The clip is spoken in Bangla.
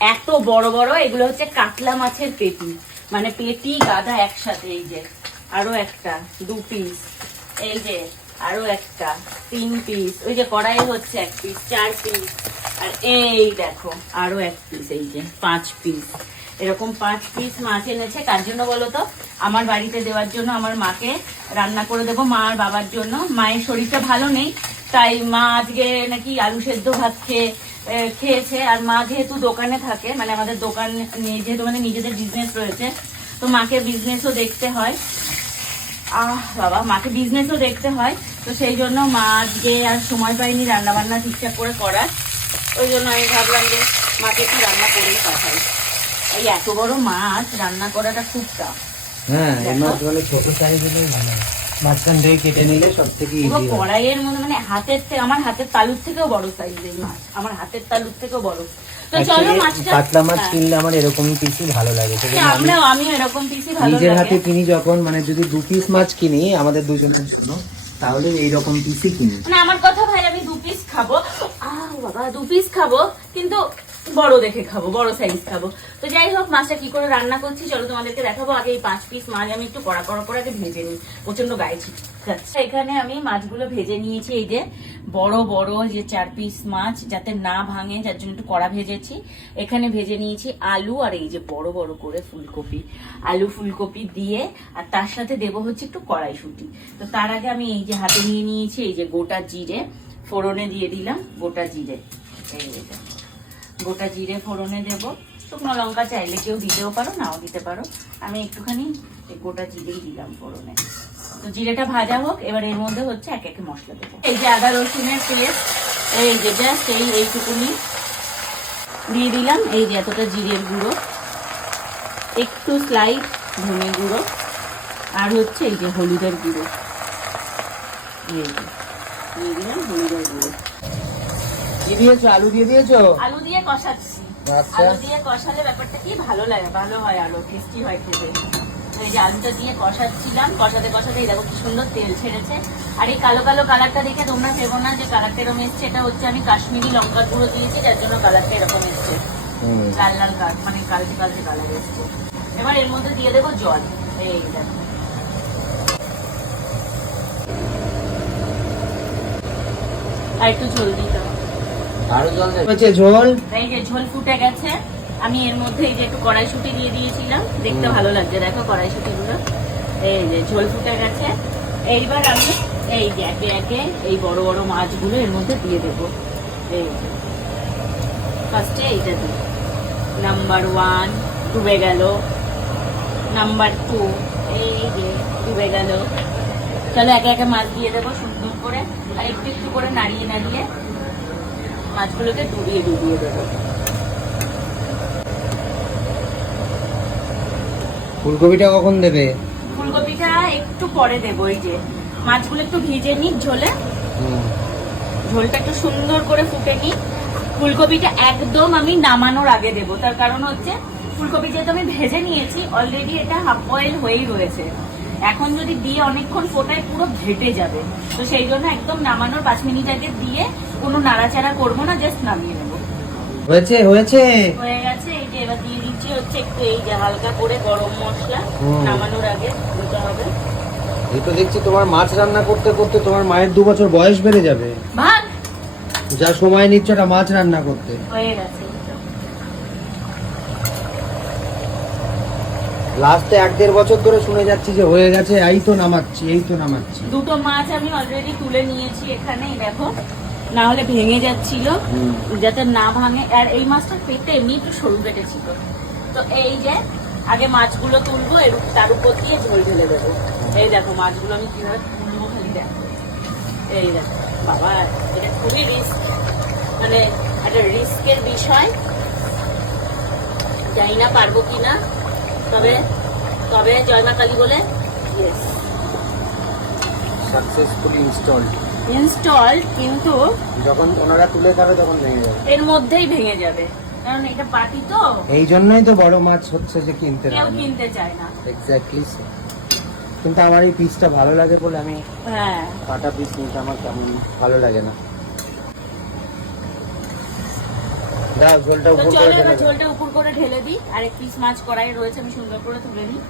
এত বড় বড় এগুলো হচ্ছে কাতলা মাছের পেটি, মানে পেটি গাদা একসাথে। এই যে আরো একটা 2 পিস, এই যে আরো একটা 3 পিস, ওই যে কড়াই হচ্ছে 1 পিস, 4 পিস, আর এই দেখো আরো 1 পিস, এই যে 5 পিস। এরকম 5 পিস মাছ এনেছে। কার জন্য বলো তো? আমার বাড়িতে দেওয়ার জন্য, আমার মাকে রান্না করে দেবো, মা আর বাবার জন্য। মায়ের শরীরটা ভালো নেই, তাই মা আজকে নাকি আলু সেদ্ধ ভাত খেয়েছে। আর মা যেহেতু দোকানে থাকে, মানে আমাদের দোকান যেহেতু মানে নিজেদের বিজনেস রয়েছে, তো মাকে বিজনেসও দেখতে হয়। বাবা, মাকে বিজনেসও দেখতে হয়, তো সেই জন্য মা আজকে আর সময় পাইনি রান্না বান্না ঠিকঠাক করে করার। ওই জন্য আমি ভাবলাম যে মাকে একটু রান্না করেই পাঠাই। এই এত বড় মাছ রান্না করাটা খুব টাফ। হ্যাঁ, এই মাছ মানে ছোট সাইজ হলেই ভালো, মাঝখান থেকে কেটে নিলে সব থেকে ইজি। কড়াইয়ের মধ্যে মানে হাতের থেকে, আমার হাতের তালুর থেকেও বড় সাইজ এই মাছ, আমার হাতের তালুর থেকেও বড়। তো চলো মাছটা, কাতলা মাছ কিনলে আমার এরকম পিসই ভালো লাগে। আমি এরকম পিসই ভালো লাগে। নিজের হাতে কিনি যখন, মানে যদি 2 পিস মাছ কিনি আমাদের দুজনের জন্য, তাহলে এইরকম পিসই কিনি। মানে আমার কথা ভাই, আমি 2 পিস খাবো, বাবা 2 পিস খাবো, কিন্তু বড় দেখে খাবো, বড় সাইজ খাবো। তো যাই হোক, মাছটা কি করে রান্না করছি চলো তোমাদেরকে দেখাবো। আগে এই 5 পিস মাছ আমি একটু কড়া কড়া করে আগে ভেজে নিই, প্রচন্ড গায়ে ছিটকাচ্ছে। এখানে আমি মাছগুলো ভেজে নিয়েছি, এই যে বড় বড় যে 4 পিস মাছ, যাতে না ভাঙে, যার জন্য একটু কড়া ভেজেছি। এখানে ভেজে নিয়েছি আলু, আর এই যে বড় বড় করে ফুলকপি, আলু ফুলকপি দিয়ে, আর তার সাথে দেবো হচ্ছে একটু কড়াইশুঁটি। তো তার আগে আমি এই যে হাতে নিয়ে নিয়েছি এই যে গোটা জিরে, ফোড়নে দিয়ে দিলাম গোটা জিরে। এই যে গোটা জিরে ফোড়নে দেবো, শুকনো লঙ্কা চাইলে কেউ দিতেও পারো, নাও দিতে পারো। আমি একটুখানি গোটা জিরেই দিলাম ফোড়নে। তো জিরেটা ভাজা হোক, এবার এর মধ্যে হচ্ছে এক একে মশলা দেবো। এই যে আদা রসুনের পেস্ট, এই যে জাস্ট এইটুকুনি দিয়ে দিলাম। এই যে এতটা জিরের গুঁড়ো, একটু স্লাইড ধনে গুঁড়ো, আর হচ্ছে এই যে হলুদের গুঁড়ো, দিয়ে দিলাম হলুদের গুঁড়ো। আলু দিয়ে দিয়েছো? আলু দিয়ে কষাচ্ছি। আলু দিয়ে কষালে ব্যাপারটা কি ভালো লাগে, ভালো হয়, আলু টেস্টি হয় খেতে। এই যে আলুটা দিয়ে কষাচ্ছিলাম, কষাতে কষাতে দেখো কি সুন্দর তেল ছেড়েছে। আর এই কালো কালো কালারটা দেখে তোমরা ভেবো না যে কালারটা এরকম এসছে, এটা হচ্ছে আমি কাশ্মীরি লঙ্কার গুঁড়ো দিয়েছি, যার জন্য কালারটা এরকম এসছে, লাল লাল মানে কালচে কালচে কালার এসছে। এবার এর মধ্যে দিয়ে দেবো জল, এই দেখো। আর একটু ঝোল দিতে হবে, আরো জল দেবে? ঝোল, এই যে ঝোল ফুটে গেছে। আমি এর মধ্যে এই যে একটু কড়াইশুঁটি দিয়ে দিয়েছিলাম, দেখতে ভালো লাগছে, দেখো কড়াইশুঁটি গুলো। এই যে ঝোল ফুটে গেছে। এইবার আমি এই যে একে একে এই বড় বড় মাছগুলো এর মধ্যে দিয়ে দেবো। এই ফার্স্টে এইটা দিই, নাম্বার 1 ডুবে গেল, নাম্বার 2 এই যে ডুবে গেল। চলো একে একে মাছ দিয়ে দেবো সুন্দর করে, আর একটু একটু করে নাড়িয়ে নাড়িয়ে মাছগুলোকে ডুবিয়ে ডুবিয়ে দেবো। ফুলকপিটা কখন দেবে? ফুলকপিটা একটু পরে দেবো। এই যে মাছগুলো একটু ভিজে নিই ঝোলে, ঝোলটা একটু সুন্দর করে ফুটে নিই। ফুলকপিটা একদম আমি নামানোর আগে দেবো, তার কারণ হচ্ছে ফুলকপি যেহেতু আমি ভেজে নিয়েছি অলরেডি, এটা হাফ বয়েল হয়েই রয়েছে। এখন যদি দিয়ে অনেকক্ষণ ফোটায় পুরো ঘেটে যাবে, তো সেই জন্য একদম নামানোর 5 মিনিট আগে দিয়ে কোনো নাড়াচাড়া করবো না, জাস্ট নামিয়ে নেবো। হয়েছে হয়েছে হয়ে গেছে। এই যে এবার দিয়ে দিচ্ছি হচ্ছে একটু এই যে হালকা করে গরম মশলা, নামানোর আগে দিতে হবে। এই তো দেখছি তোমার মাছ রান্না করতে করতে তোমার মায়ের 2 বছর বয়স বেড়ে যাবে। ভাত যা সময় নিচ্ছ এটা মাছ রান্না করতে। হয়ে গেছে। লাস্টে 1-1.5 বছর ধরে শুনে যাচ্ছি যে হয়ে গেছে, এই তো নামাচ্ছি, এই তো নামাচ্ছি। 2টো মাছ আমি অলরেডি তুলে নিয়েছি এখানে, দেখো, না হলে ভেঙে যাচ্ছিল, যাতে না ভাঙে। আর এই মাছটার পেটটা এমনি একটু সরু কেটেছিল। তো এই যে আগে মাছগুলো তুলবো, তার উপর দিয়ে ঝোল ঢেলে দেবো। এই দেখো মাছগুলো আমি কিভাবে তুলবো, খালি দেখো। এই দেখো বাবা, এটা খুবই রিস্ক, মানে একটা রিস্কের বিষয়, জানি না পারবো কিনা, তবে তবে জয় মা কালী বলে ইয়েস, সাকসেসফুলি ইনস্টলড। কিন্তু যখন ওনারা তুলে খাবে তখন ভেঙে যাবে, এর মধ্যেই ভেঙে যাবে, কারণ এটা পাটি তো। এই জন্যই তো বড় মাছ হচ্ছে যে কিনতে কেউ কিনতে চায় না। এক্স্যাক্টলি। কিন্তু আমার এই পিসটা ভালো লাগে বলে আমি হ্যাঁ, কাটা পিস নিতে আমার তেমন ভালো লাগে না। দাও ঝোলটা তো উপর চলো করে এবার ঢেলে দাও। ঝোলটা উপর করে ঢেলে দিই। আরেক পিস মাছ কড়াই রয়েছে, আমি সুন্দর করে তুলে নিই।